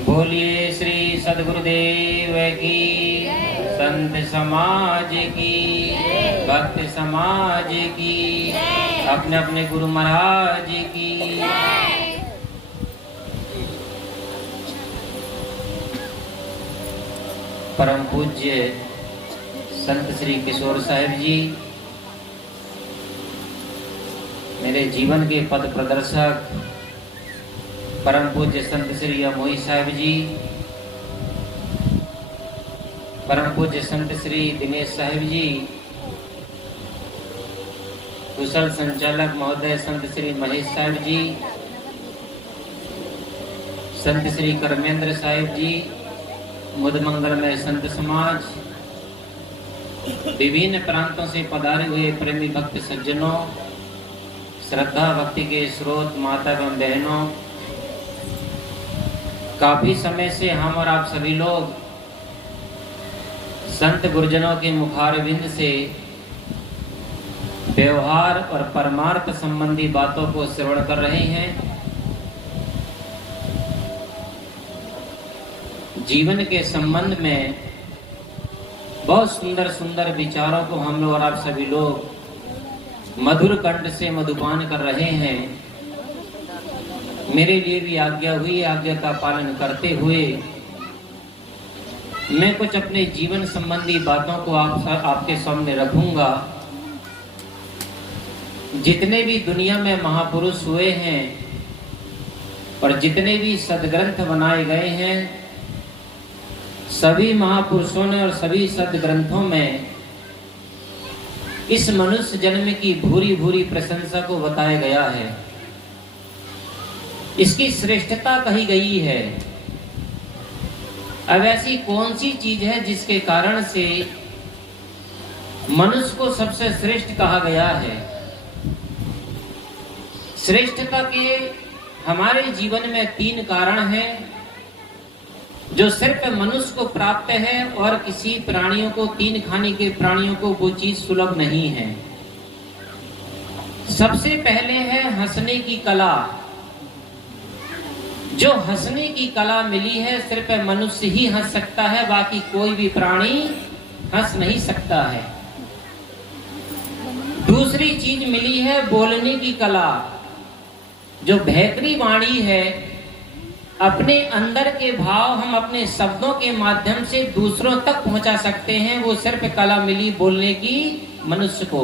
बोलिए श्री सद्गुरुदेव की, संत समाज की, भक्त समाज की, अपने अपने गुरु महाराज की। परम पूज्य संत श्री किशोर साहिब जी, मेरे जीवन के पथ प्रदर्शक परम पूज्य संत श्री अमोई साहिब जी, परम पूज्य संत श्री दिनेश साहिब जी, कुशल संचालक महोदय संत श्री महेश साहिब जी, संत श्री कर्मेंद्र साहिब जी, मुदमंगलमय संत समाज, विभिन्न प्रांतों से पधारे हुए प्रेमी भक्त सज्जनों, श्रद्धा भक्ति के स्रोत माता एवं बहनों, काफी समय से हम और आप सभी लोग संत गुरुजनों के मुखारविंद से व्यवहार और परमार्थ संबंधी बातों को श्रवण कर रहे हैं। जीवन के संबंध में बहुत सुंदर सुंदर विचारों को हम लोग और आप सभी लोग मधुर कंठ से मधुपान कर रहे हैं। मेरे लिए भी आज्ञा हुई, आज्ञा का पालन करते हुए मैं कुछ अपने जीवन संबंधी बातों को आपके सामने रखूंगा। जितने भी दुनिया में महापुरुष हुए हैं और जितने भी सदग्रंथ बनाए गए हैं, सभी महापुरुषों ने और सभी सदग्रंथों में इस मनुष्य जन्म की भूरी भूरी प्रशंसा को बताया गया है। इसकी श्रेष्ठता कही गई है। अब ऐसी कौन सी चीज है जिसके कारण से मनुष्य को सबसे श्रेष्ठ कहा गया है? श्रेष्ठता के हमारे जीवन में 3 कारण हैं जो सिर्फ मनुष्य को प्राप्त है और किसी प्राणियों को, 3 खाने के प्राणियों को वो चीज सुलभ नहीं है। सबसे पहले है हंसने की कला। जो हंसने की कला मिली है सिर्फ मनुष्य ही हंस सकता है, बाकी कोई भी प्राणी हंस नहीं सकता है। दूसरी चीज मिली है बोलने की कला। जो भैतरी वाणी है, अपने अंदर के भाव हम अपने शब्दों के माध्यम से दूसरों तक पहुंचा सकते हैं, वो सिर्फ कला मिली बोलने की मनुष्य को।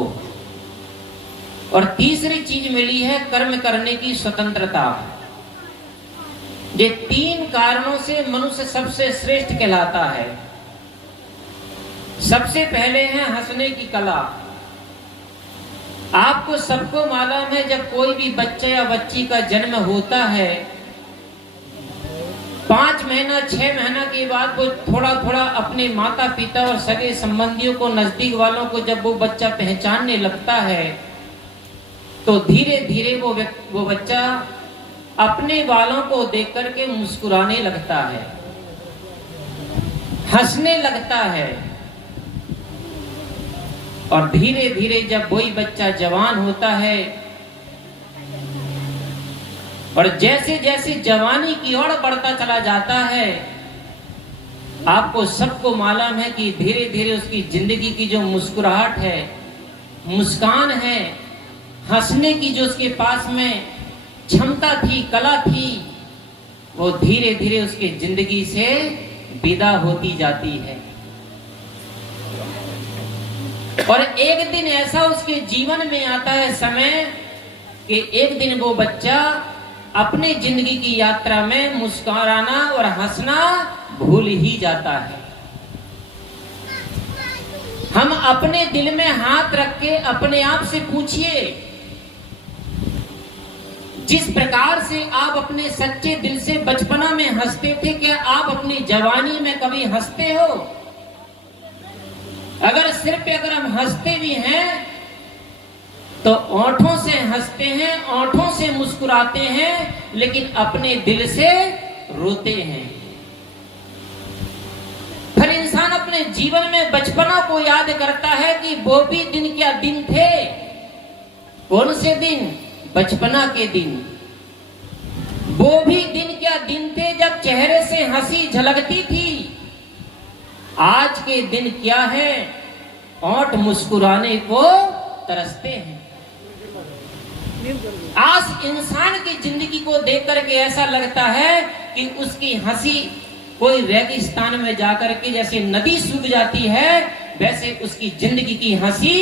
और तीसरी चीज मिली है कर्म करने की स्वतंत्रता। ये 3 कारणों से मनुष्य सबसे श्रेष्ठ कहलाता है। सबसे पहले है हंसने की कला। आपको सबको मालूम है, जब कोई भी बच्चा या बच्ची का जन्म होता है, 5 महीना 6 महीना के बाद वो थोड़ा थोड़ा अपने माता पिता और सगे संबंधियों को, नजदीक वालों को जब वो बच्चा पहचानने लगता है, तो धीरे धीरे वो बच्चा अपने वालों को देख करके मुस्कुराने लगता है, हंसने लगता है। और धीरे धीरे जब वही बच्चा जवान होता है और जैसे जैसे जवानी की ओर बढ़ता चला जाता है, आपको सबको मालूम है कि धीरे धीरे उसकी जिंदगी की जो मुस्कुराहट है, मुस्कान है, हंसने की जो उसके पास में क्षमता थी, कला थी, वो धीरे धीरे उसकी जिंदगी से विदा होती जाती है। और एक दिन ऐसा उसके जीवन में आता है समय कि एक दिन वो बच्चा अपने जिंदगी की यात्रा में मुस्कुराना और हंसना भूल ही जाता है। हम अपने दिल में हाथ रख के अपने आप से पूछिए, जिस प्रकार से आप अपने सच्चे दिल से बचपना में हंसते थे, क्या आप अपनी जवानी में कभी हंसते हो? अगर हम हंसते भी हैं तो ओंठों से हंसते हैं, ओंठों से मुस्कुराते हैं, लेकिन अपने दिल से रोते हैं। फिर इंसान अपने जीवन में बचपना को याद करता है कि वो भी दिन क्या दिन थे। कौन से दिन? बचपना के दिन। वो भी दिन क्या दिन थे जब चेहरे से हंसी झलकती थी, आज के दिन क्या है, ओंठ मुस्कुराने को तरसते हैं। आज इंसान की जिंदगी को देख करके ऐसा लगता है कि उसकी हंसी कोई रेगिस्तान में जाकर के जैसे नदी सूख जाती है, वैसे उसकी जिंदगी की हंसी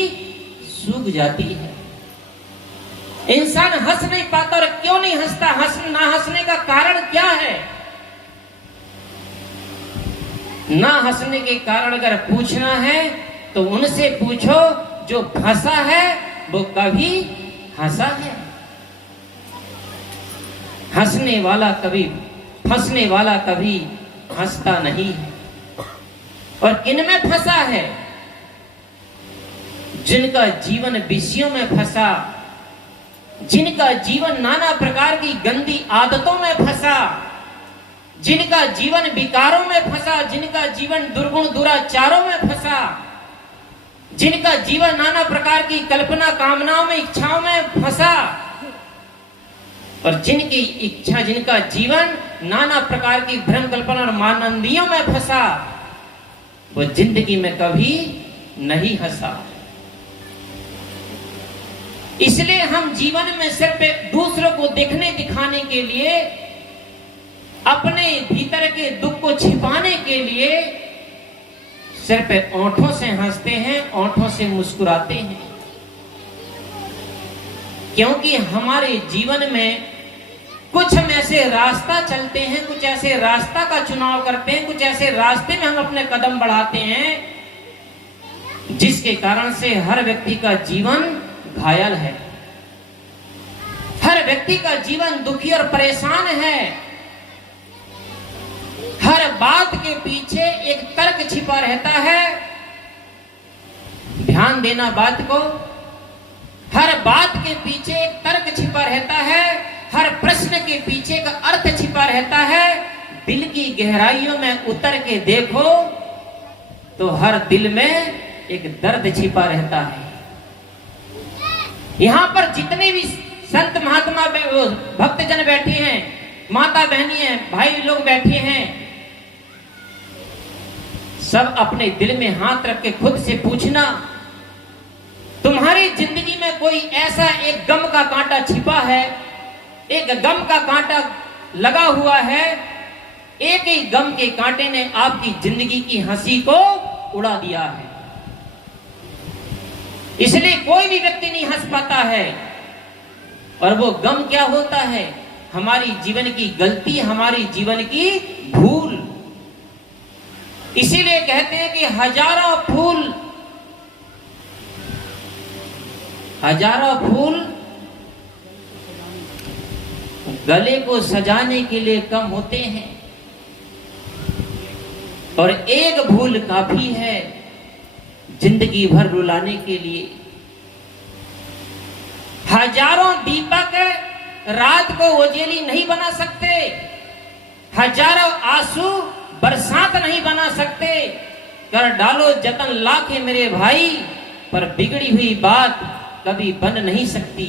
सूख जाती है। इंसान हंस नहीं पाता। और क्यों नहीं हंसता? ना हंसने का कारण क्या है? ना हंसने के कारण अगर पूछना है तो उनसे पूछो जो फंसा है वो कभी हंसा है। हंसने वाला कभी, फंसने वाला कभी हंसता नहीं है। और किन में फंसा है? जिनका जीवन विषयों में फंसा, जिनका जीवन नाना प्रकार की गंदी आदतों में फंसा, जिनका जीवन विकारों में फंसा, जिनका जीवन दुर्गुण दुराचारों में फंसा, जिनका जीवन नाना प्रकार की कल्पना कामनाओं में, इच्छाओं में फंसा, और जिनकी इच्छा, जिनका जीवन नाना प्रकार की भ्रम कल्पना और मानंदियों में फंसा, वो जिंदगी में कभी नहीं हंसा। इसलिए हम जीवन में सिर्फ दूसरों को देखने दिखाने के लिए, अपने भीतर के दुख को छिपाने के लिए सिर्फ ओंठों से हंसते हैं, ओंठों से मुस्कुराते हैं। क्योंकि हमारे जीवन में कुछ हम ऐसे रास्ता चलते हैं, कुछ ऐसे रास्ता का चुनाव करते हैं, कुछ ऐसे रास्ते में हम अपने कदम बढ़ाते हैं जिसके कारण से हर व्यक्ति का जीवन घायल है, हर व्यक्ति का जीवन दुखी और परेशान है। हर बात के पीछे एक तर्क छिपा रहता है। ध्यान देना बात को। हर बात के पीछे एक तर्क छिपा रहता है, हर प्रश्न के पीछे का अर्थ छिपा रहता है। दिल की गहराइयों में उतर के देखो तो हर दिल में एक दर्द छिपा रहता है। यहां पर जितने भी संत महात्मा भक्तजन बैठे हैं, माता बहनी हैं, भाई लोग बैठे हैं, सब अपने दिल में हाथ रख के खुद से पूछना, तुम्हारी जिंदगी में कोई ऐसा एक गम का कांटा छिपा है, एक गम का कांटा लगा हुआ है, एक ही गम के कांटे ने आपकी जिंदगी की हंसी को उड़ा दिया है। इसलिए कोई भी व्यक्ति नहीं हंस पाता है। और वो गम क्या होता है? हमारी जीवन की गलती, हमारी जीवन की भूल। इसीलिए कहते हैं कि हजारों फूल गले को सजाने के लिए कम होते हैं, और एक भूल काफी है जिंदगी भर रुलाने के लिए। हजारों दीपक रात को उजेली नहीं बना सकते, हजारों आंसू बरसात नहीं बना सकते। कर डालो जतन लाके मेरे भाई, पर बिगड़ी हुई बात कभी बन नहीं सकती।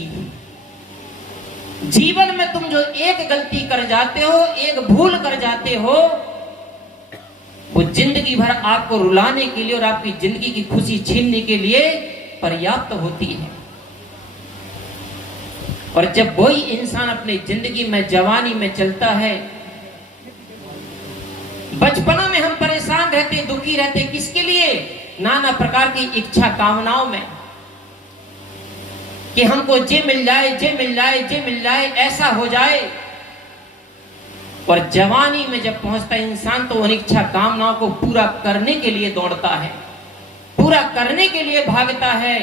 जीवन में तुम जो एक गलती कर जाते हो, एक भूल कर जाते हो, वो जिंदगी भर आपको रुलाने के लिए और आपकी जिंदगी की खुशी छीनने के लिए पर्याप्त होती है। और जब वही इंसान अपनी जिंदगी में, जवानी में चलता है, बचपना में हम परेशान रहते, दुखी रहते, किसके लिए? नाना प्रकार की इच्छा कामनाओं में, कि हमको जे मिल जाए, जे मिल जाए, जे मिल जाए, ऐसा हो जाए। और जवानी में जब पहुंचता इंसान तो उन इच्छा कामनाओं को पूरा करने के लिए दौड़ता है, पूरा करने के लिए भागता है।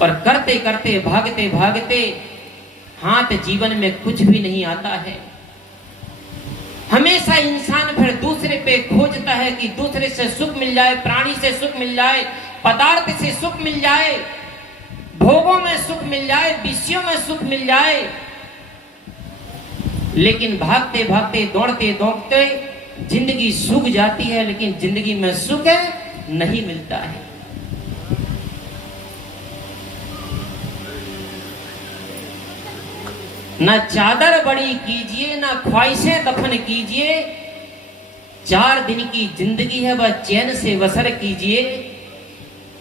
और करते करते, भागते भागते हाथ जीवन में कुछ भी नहीं आता है। हमेशा इंसान फिर दूसरे पे खोजता है कि दूसरे से सुख मिल जाए, प्राणी से सुख मिल जाए, पदार्थ से सुख मिल जाए, भोगों में सुख मिल जाए, विषयों में सुख मिल जाए। लेकिन भागते भागते, दौड़ते दौड़ते जिंदगी सूख जाती है, लेकिन जिंदगी में सुख नहीं मिलता है। ना चादर बड़ी कीजिए, ना ख्वाहिशें दफन कीजिए। 4 दिन की जिंदगी है, वह चैन से बसर कीजिए।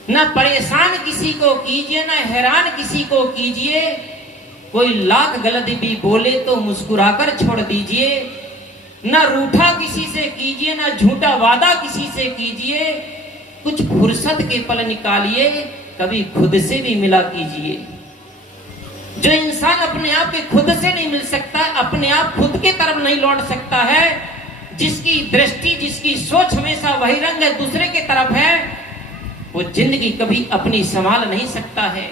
ना परेशान किसी को कीजिए, ना हैरान किसी को कीजिए। कोई लाख गलत भी बोले तो मुस्कुराकर छोड़ दीजिए। ना रूठा किसी से कीजिए, ना झूठा वादा किसी से कीजिए। कुछ फुर्सत के पल निकालिए, कभी खुद से भी मिला कीजिए। जो इंसान अपने आप के खुद से नहीं मिल सकता, अपने आप खुद के तरफ नहीं लौट सकता है, जिसकी दृष्टि, जिसकी सोच हमेशा वही रंग है, दूसरे के तरफ है, वो जिंदगी कभी अपनी संभाल नहीं सकता है।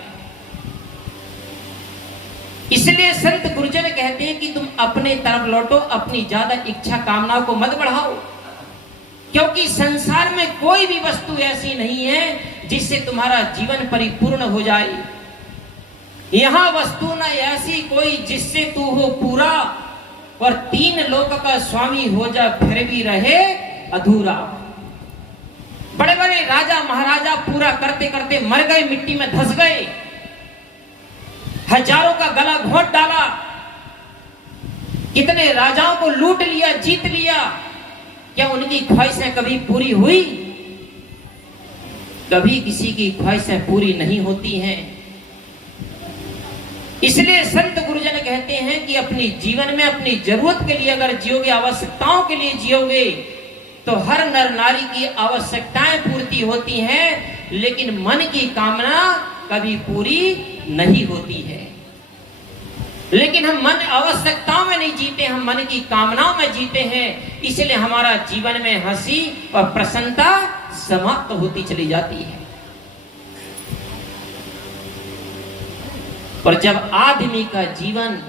इसलिए संत गुरुजन कहते हैं कि तुम अपने तरफ लौटो, अपनी ज्यादा इच्छा कामनाओं को मत बढ़ाओ, क्योंकि संसार में कोई भी वस्तु ऐसी नहीं है जिससे तुम्हारा जीवन परिपूर्ण हो जाए। यहां वस्तु न ऐसी कोई जिससे तू हो पूरा, और 3 लोक का स्वामी हो जा फिर भी रहे अधूरा। बड़े बड़े राजा महाराजा पूरा करते करते मर गए, मिट्टी में धंस गए, हजारों का गला घोंट डाला, कितने राजाओं को लूट लिया, जीत लिया। क्या उनकी ख्वाहिशें कभी पूरी हुई? कभी किसी की ख्वाहिशें पूरी नहीं होती हैं। इसलिए संत गुरुजन कहते हैं कि अपनी जीवन में अपनी जरूरत के लिए अगर जियोगे, आवश्यकताओं के लिए जियोगे, तो हर नर नारी की आवश्यकताएं पूर्ति होती हैं, लेकिन मन की कामना कभी पूरी नहीं होती है। लेकिन हम मन आवश्यकताओं में नहीं जीते, हम मन की कामनाओं में जीते हैं। इसलिए हमारा जीवन में हंसी और प्रसन्नता समाप्त होती चली जाती है। और जब आदमी का जीवन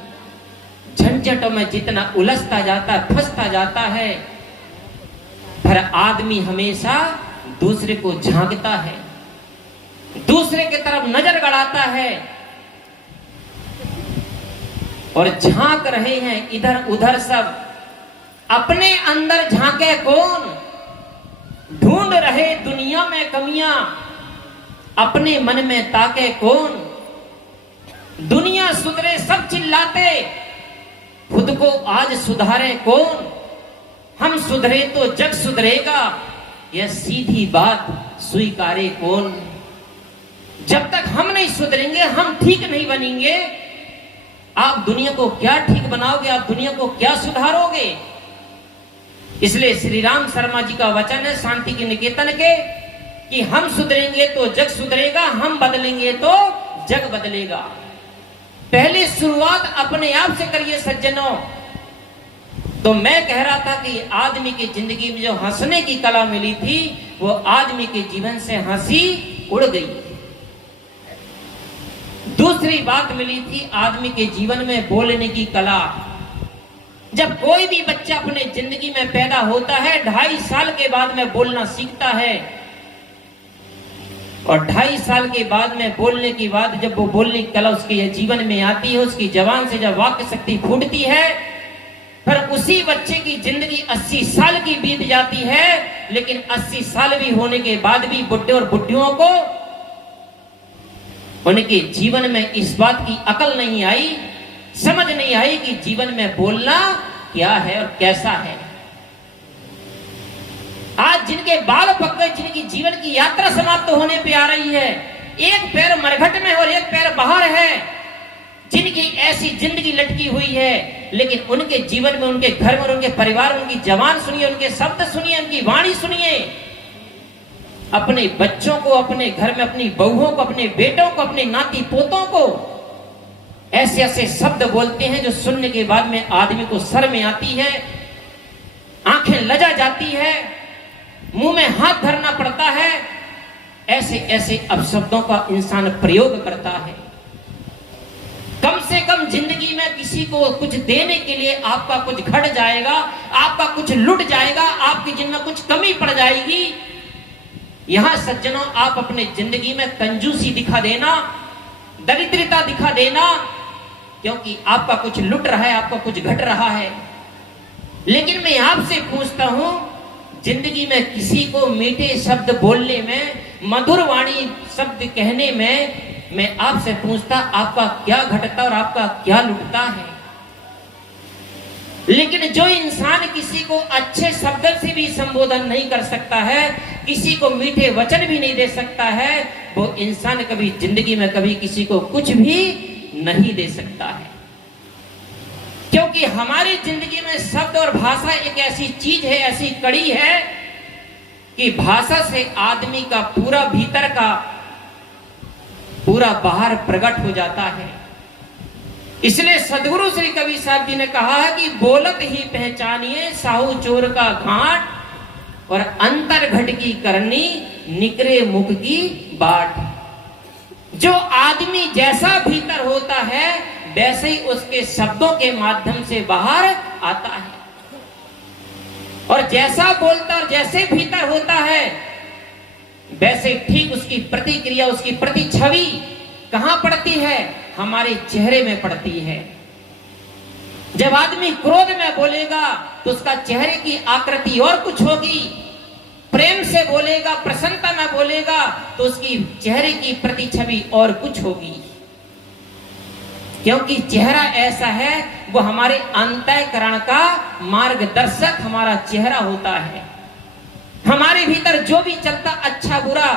झंझटों में जितना उलझता जाता है, फंसता जाता है, फिर आदमी हमेशा दूसरे को झांकता है, दूसरे की तरफ नजर गड़ाता है, और झांक रहे हैं इधर उधर सब। अपने अंदर झांके कौन? ढूंढ रहे दुनिया में कमियां, अपने मन में ताके कौन? दुनिया सुधरे सब चिल्लाते, खुद को आज सुधारे कौन? हम सुधरे तो जग सुधरेगा, यह सीधी बात स्वीकारे कौन? जब तक हम नहीं सुधरेंगे, हम ठीक नहीं बनेंगे, आप दुनिया को क्या ठीक बनाओगे? आप दुनिया को क्या सुधारोगे? इसलिए श्री राम शर्मा जी का वचन है शांति के निकेतन के, कि हम सुधरेंगे तो जग सुधरेगा, हम बदलेंगे तो जग बदलेगा। पहली शुरुआत अपने आप से करिए सज्जनों। तो मैं कह रहा था कि आदमी की जिंदगी में जो हंसने की कला मिली थी, वो आदमी के जीवन से हंसी उड़ गई। दूसरी बात मिली थी आदमी के जीवन में बोलने की कला। जब कोई भी बच्चा अपने जिंदगी में पैदा होता है, 2.5 साल के बाद में बोलना सीखता है, और 2.5 साल के बाद में बोलने के बाद जब वो बोलने की कला उसके जीवन में आती है, उसकी जबान से जब वाक्य शक्ति फूटती है, फिर उसी बच्चे की जिंदगी 80 साल की बीत जाती है। लेकिन 80 साल भी होने के बाद भी बुढ़े और बुढ़ियों को उनके जीवन में इस बात की अकल नहीं आई, समझ नहीं आई कि जीवन में बोलना क्या है और कैसा है। आज जिनके बाल पक गए, जिनकी जीवन की यात्रा समाप्त होने पे आ रही है, एक पैर मरघट में और एक पैर बाहर है, जिनकी ऐसी जिंदगी लटकी हुई है, लेकिन उनके जीवन में, उनके घर में, उनके परिवार में उनकी जबान सुनिए, उनके शब्द सुनिए, उनकी वाणी सुनिए। अपने बच्चों को, अपने घर में अपनी बहुओं को, अपने बेटों को, अपने नाती पोतों को ऐसे ऐसे शब्द बोलते हैं जो सुनने के बाद में आदमी को शर्म आती है, आंखें लजा जाती है, मुंह में हाथ धरना पड़ता है। ऐसे ऐसे अपशब्दों का इंसान प्रयोग करता है। कम से कम जिंदगी में किसी को कुछ देने के लिए आपका कुछ घट जाएगा, आपका कुछ लुट जाएगा, आपकी जिंदगी में कुछ कमी पड़ जाएगी। यहां सज्जनों, आप अपने जिंदगी में कंजूसी दिखा देना, दरिद्रता दिखा देना, क्योंकि आपका कुछ लुट रहा है, आपका कुछ घट रहा है। लेकिन मैं आपसे पूछता हूं, जिंदगी में किसी को मीठे शब्द बोलने में, मधुर वाणी शब्द कहने में, मैं आपसे पूछता, आपका क्या घटता और आपका क्या लुटता है? लेकिन जो इंसान किसी को अच्छे शब्द से भी संबोधन नहीं कर सकता है, किसी को मीठे वचन भी नहीं दे सकता है, वो इंसान कभी जिंदगी में कभी किसी को कुछ भी नहीं दे सकता है। क्योंकि हमारी जिंदगी में शब्द और भाषा एक ऐसी चीज है, ऐसी कड़ी है कि भाषा से आदमी का पूरा भीतर का पूरा बाहर प्रकट हो जाता है। इसलिए सदगुरु श्री कबीर साहब जी ने कहा है कि बोलत ही पहचानिए साहू चोर का घाट और अंतर घट की करनी निकरे मुख की बाट। जो आदमी जैसा भीतर होता है वैसे ही उसके शब्दों के माध्यम से बाहर आता है, और जैसा बोलता और जैसे भीतर होता है वैसे ठीक उसकी प्रतिक्रिया, उसकी प्रति छवि कहां पड़ती है? हमारे चेहरे में पड़ती है। जब आदमी क्रोध में बोलेगा तो उसका चेहरे की आकृति और कुछ होगी, प्रेम से बोलेगा, प्रसन्नता में बोलेगा तो उसकी चेहरे की प्रति छवि और कुछ होगी। क्योंकि चेहरा ऐसा है, वो हमारे अंतःकरण का मार्गदर्शक हमारा चेहरा होता है। हमारे भीतर जो भी चलता अच्छा बुरा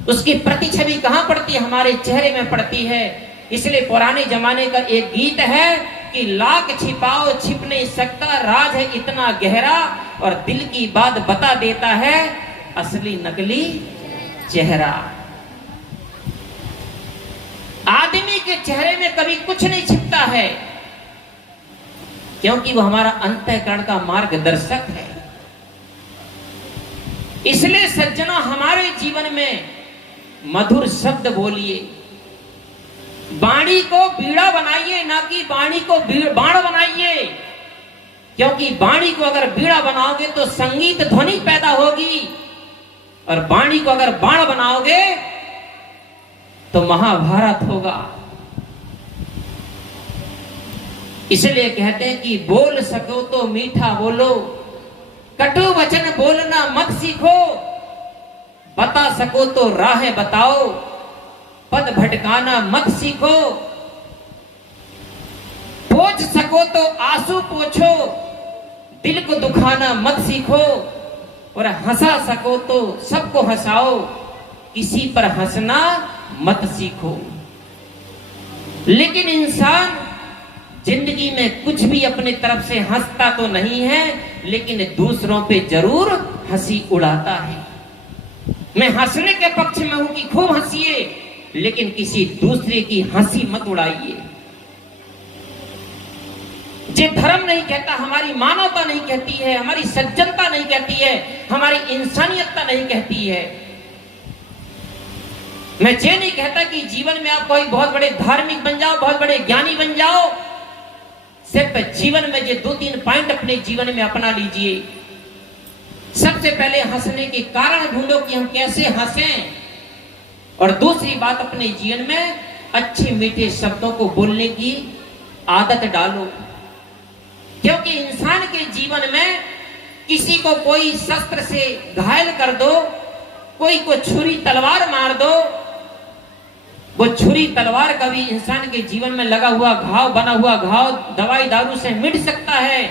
उसकी प्रतिछवि कहां पड़ती है? हमारे चेहरे में पड़ती है। इसलिए पुराने जमाने का एक गीत है कि लाख छिपाओ छिप नहीं सकता, राज है इतना गहरा और दिल की बात बता देता है असली नकली चेहरा। आदमी के चेहरे में कभी कुछ नहीं छिपता है, क्योंकि वो हमारा अंतःकरण का मार्गदर्शक है। इसलिए सज्जनों, हमारे जीवन में मधुर शब्द बोलिए, वाणी को बीड़ा बनाइए, ना कि वाणी को बाण बनाइए। क्योंकि वाणी को अगर बीड़ा बनाओगे तो संगीत ध्वनि पैदा होगी, और वाणी को अगर बाण बनाओगे तो महाभारत होगा। इसलिए कहते हैं कि बोल सको तो मीठा बोलो, कटु वचन बोलना मत सीखो, बता सको तो राह बताओ, पद भटकाना मत सीखो, पोंछ सको तो आंसू पोछो, दिल को दुखाना मत सीखो, और हंसा सको तो सबको हंसाओ, किसी पर हंसना मत सीखो। लेकिन इंसान जिंदगी में कुछ भी अपने तरफ से हंसता तो नहीं है, लेकिन दूसरों पे जरूर हंसी उड़ाता है। मैं हंसने के पक्ष में हूं कि खूब हंसिए, लेकिन किसी दूसरे की हंसी मत उड़ाइए। ये धर्म नहीं कहता, हमारी मानवता नहीं कहती है, हमारी सज्जनता नहीं कहती है, हमारी इंसानियतता नहीं कहती है। मैं ये नहीं कहता कि जीवन में आप कोई बहुत बड़े धार्मिक बन जाओ, बहुत बड़े ज्ञानी बन जाओ। सिर्फ जीवन में ये 2-3 पॉइंट अपने जीवन में अपना लीजिए। सबसे पहले हंसने के कारण ढूंढो कि हम कैसे हंसें, और दूसरी बात अपने जीवन में अच्छे मीठे शब्दों को बोलने की आदत डालो। क्योंकि इंसान के जीवन में किसी को कोई शस्त्र से घायल कर दो, कोई को छुरी तलवार मार दो, वो छुरी तलवार का भी इंसान के जीवन में लगा हुआ घाव, बना हुआ घाव दवाई दारू से मिट सकता है।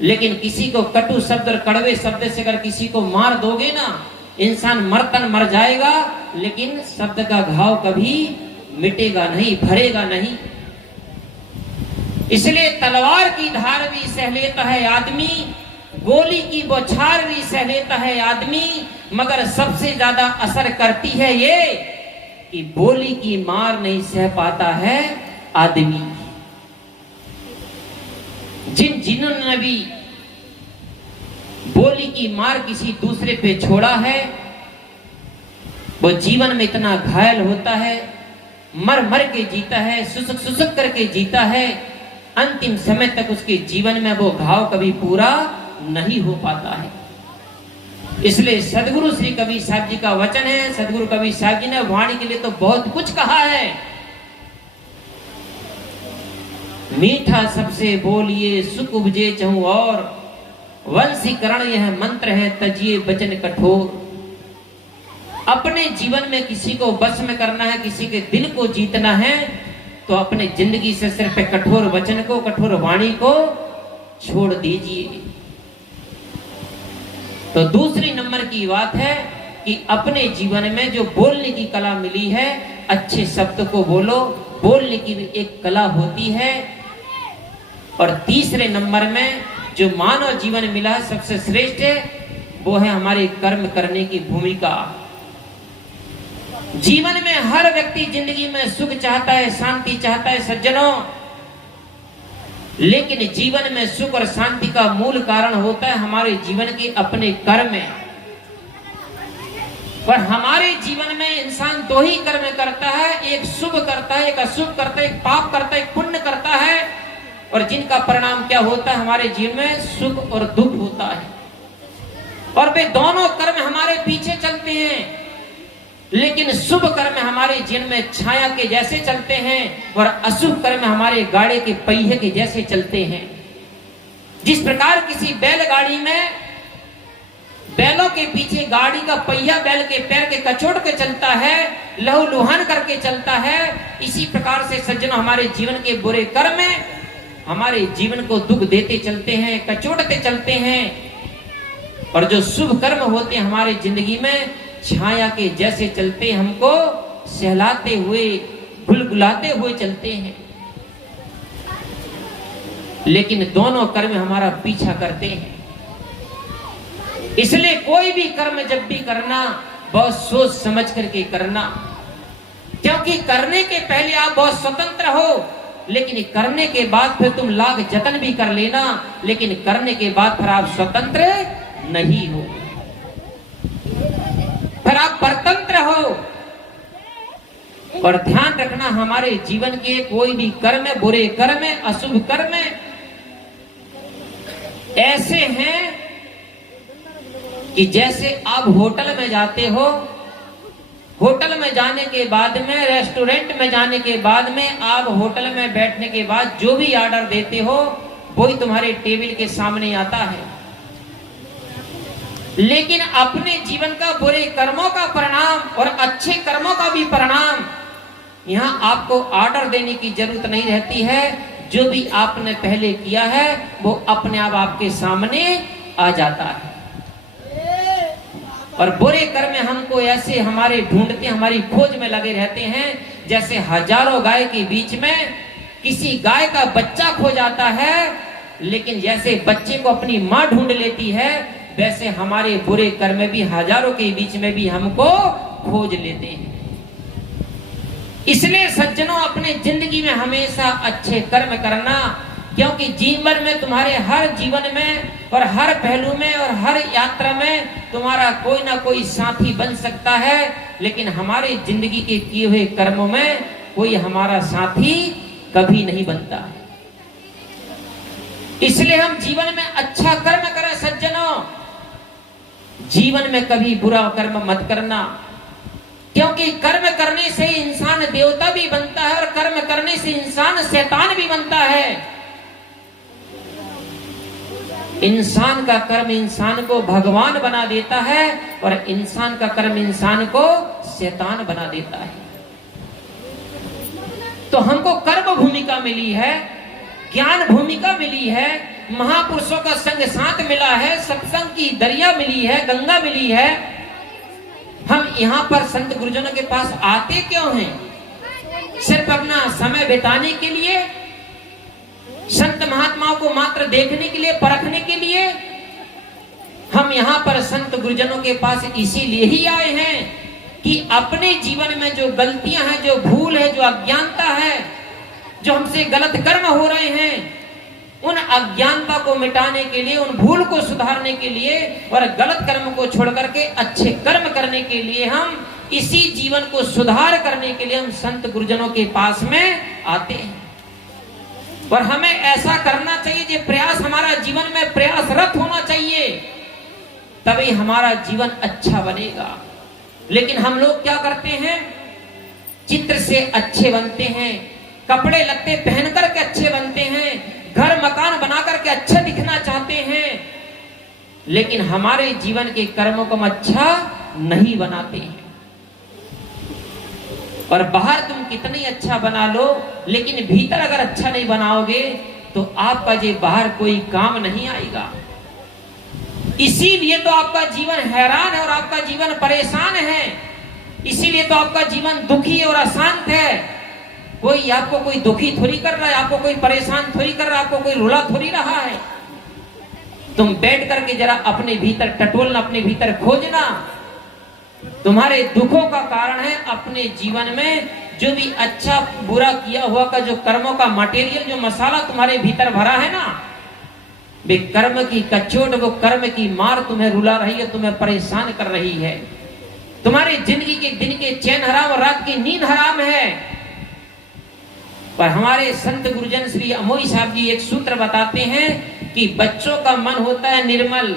लेकिन किसी को कटु शब्द और कड़वे शब्द से अगर किसी को मार दोगे ना, इंसान मरतन मर जाएगा, लेकिन शब्द का घाव कभी मिटेगा नहीं, भरेगा नहीं। इसलिए तलवार की धार भी सह लेता है आदमी, गोली की बौछार भी सह लेता है आदमी, मगर सबसे ज्यादा असर करती है ये कि बोली की मार नहीं सह पाता है आदमी। जिन्होंने भी बोली की मार किसी दूसरे पे छोड़ा है, वो जीवन में इतना घायल होता है, मर मर के जीता है, सुसुक सुसुक करके जीता है, अंतिम समय तक उसके जीवन में वो घाव कभी पूरा नहीं हो पाता है। इसलिए सदगुरु श्री कबीर साहब जी का वचन है, सदगुरु कबीर साहब जी ने वाणी के लिए तो बहुत कुछ कहा है। मीठा सबसे बोलिए सुख उपजे चहु और, वंशीकरण यह मंत्र है तजिए वचन कठोर। अपने जीवन में किसी को बस में करना है, किसी के दिल को जीतना है, तो अपने जिंदगी से सिर्फ कठोर वचन को, कठोर वाणी को छोड़ दीजिए। तो दूसरी नंबर की बात है कि अपने जीवन में जो बोलने की कला मिली है, अच्छे शब्द को बोलो, बोलने की भी एक कला होती है। और तीसरे नंबर में जो मानव जीवन मिला है सबसे श्रेष्ठ है, वो है हमारे कर्म करने की भूमिका। जीवन में हर व्यक्ति जिंदगी में सुख चाहता है, शांति चाहता है सज्जनों, लेकिन जीवन में सुख और शांति का मूल कारण होता है हमारे जीवन के अपने कर्म। पर हमारे जीवन में इंसान दो ही कर्म करता है, एक शुभ करता है, एक अशुभ करता है, एक पाप करता है, एक पुण्य करता है, और जिनका परिणाम क्या होता है, हमारे जीवन में सुख और दुख होता है। और वे दोनों कर्म हमारे पीछे चलते हैं, लेकिन शुभ कर्म हमारे जीवन में छाया के जैसे चलते हैं और अशुभ कर्म हमारे गाड़ी के पहिए के जैसे चलते हैं। जिस प्रकार किसी बैलगाड़ी में बैलों के पीछे गाड़ी का पहिया बैल के पैर के कचोट के चलता है, लहू लुहान करके चलता है, इसी प्रकार से सज्जनों हमारे जीवन के बुरे कर्म हमारे जीवन को दुख देते चलते हैं, कचोटते चलते हैं। और जो शुभ कर्म होते हैं हमारे जिंदगी में छाया के जैसे चलते, हमको सहलाते हुए, गुलगुलाते हुए चलते हैं। लेकिन दोनों कर्म हमारा पीछा करते हैं। इसलिए कोई भी कर्म जब भी करना, बहुत सोच समझ करके करना, क्योंकि करने के पहले आप बहुत स्वतंत्र हो, लेकिन करने के बाद फिर तुम लाख जतन भी कर लेना, लेकिन करने के बाद फिर आप स्वतंत्र नहीं हो, फिर आप परतंत्र हो। और ध्यान रखना, हमारे जीवन के कोई भी कर्म, बुरे कर्म, अशुभ कर्म ऐसे हैं कि जैसे आप होटल में जाते हो, होटल में जाने के बाद में, रेस्टोरेंट में जाने के बाद में, आप होटल में बैठने के बाद जो भी ऑर्डर देते हो वही तुम्हारे टेबल के सामने आता है। लेकिन अपने जीवन का बुरे कर्मों का परिणाम और अच्छे कर्मों का भी परिणाम, यहां आपको ऑर्डर देने की जरूरत नहीं रहती है। जो भी आपने पहले किया है वो अपने आप आपके सामने आ जाता है। और बुरे कर्म हमको ऐसे हमारे ढूंढते, हमारी खोज में लगे रहते हैं, जैसे हजारों गाय के बीच में किसी गाय का बच्चा खो जाता है, लेकिन जैसे बच्चे को अपनी मां ढूंढ लेती है, वैसे हमारे बुरे कर्म भी हजारों के बीच में भी हमको खोज लेते हैं। इसलिए सज्जनों, अपने जिंदगी में हमेशा अच्छे कर्म करना, क्योंकि जीवन में, तुम्हारे हर जीवन में और हर पहलू में और हर यात्रा में तुम्हारा कोई ना कोई साथी बन सकता है, लेकिन हमारे जिंदगी के किए हुए कर्मों में कोई हमारा साथी कभी नहीं बनता है। इसलिए हम जीवन में अच्छा कर्म करें सज्जनों, जीवन में कभी बुरा कर्म मत करना, क्योंकि कर्म करने से इंसान देवता भी बनता है और कर्म करने से इंसान शैतान भी बनता है। इंसान का कर्म इंसान को भगवान बना देता है और इंसान का कर्म इंसान को शैतान बना देता है। तो हमको कर्म भूमिका मिली है, ज्ञान भूमिका मिली है, महापुरुषों का संग साथ मिला है, सत्संग की दरिया मिली है, गंगा मिली है। हम यहाँ पर संत गुरुजनों के पास आते क्यों हैं? सिर्फ अपना समय बिताने के लिए, संत महात्माओं को मात्र देखने के लिए, परखने के लिए? हम यहाँ पर संत गुरुजनों के पास इसीलिए ही आए हैं कि अपने जीवन में जो गलतियां हैं, जो भूल है, जो अज्ञानता है, जो हमसे गलत कर्म हो रहे हैं, उन अज्ञानता को मिटाने के लिए, उन भूल को सुधारने के लिए और गलत कर्म को छोड़ करके अच्छे कर्म करने के लिए, हम इसी जीवन को सुधार करने के लिए हम संत गुरुजनों के पास में आते हैं। और हमें ऐसा करना चाहिए, जो प्रयास हमारा जीवन में प्रयासरत होना चाहिए, तभी हमारा जीवन अच्छा बनेगा। लेकिन हम लोग क्या करते हैं? चित्र से अच्छे बनते हैं, कपड़े लत्ते पहन करके अच्छे बनते हैं, घर मकान बना करके अच्छा दिखना चाहते हैं, लेकिन हमारे जीवन के कर्मों को हम अच्छा नहीं बनाते हैं। और बाहर तुम कितना ही अच्छा बना लो, लेकिन भीतर अगर अच्छा नहीं बनाओगे तो आपका ये बाहर कोई काम नहीं आएगा। इसीलिए तो आपका जीवन हैरान है और आपका जीवन परेशान है, इसीलिए तो आपका जीवन दुखी और अशांत है। कोई आपको कोई दुखी थोड़ी कर रहा है, आपको कोई परेशान थोड़ी कर रहा है, आपको कोई रुला थोड़ी रहा है। तुम बैठ करके जरा अपने भीतर टटोलना, अपने भीतर खोजना। तुम्हारे दुखों का कारण है अपने जीवन में जो भी अच्छा बुरा किया हुआ का जो कर्मों का मटेरियल, जो मसाला तुम्हारे भीतर भरा है ना, वे कर्म की कचोट, वो कर्म की मार तुम्हें रुला रही है, तुम्हें परेशान कर रही है। तुम्हारी जिंदगी के दिन के चैन हराम और रात की नींद हराम है। पर हमारे संत गुरुजन श्री अमोई साहब जी एक सूत्र बताते हैं कि बच्चों का मन होता है निर्मल,